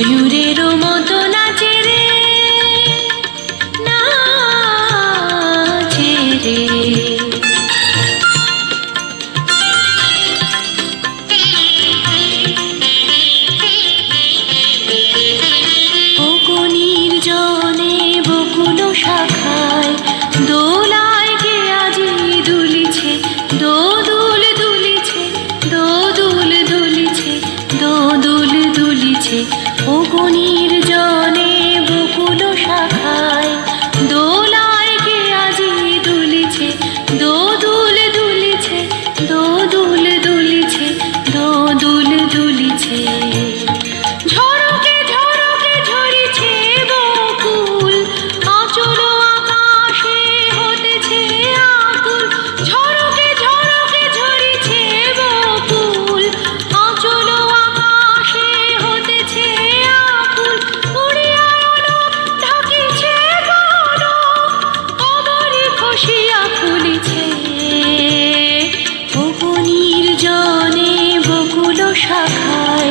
ময়ূরেরও মতো নাচে রে, নাচে রে। বকুনির জনে বকুল শাখায় দোলায় কে আজি দুলিছে, দোদুল দুলিছে, দোদুল দুলিছে, দোদুল দুলিছে। বকুনির জনে বকুল শাখায় দোলায় কে আজি দুলিছে, দোদুল দুলিছে, দোদুল দুলিছে, দোদুল দুলিছে। ঝরকে ঝরকে ঝরিছে বকুল, আঁচল আকাশে হতেছে আকুল। ঝরকে ঝরকে ঝরিছে বকুল, আঁচল আকাশে হতেছে আকুল। উড়িয়া এলো ঢাকিছে পলক, কবরে খসিয়া ফুলিছে। বকুনির জনে বকুল শাখায়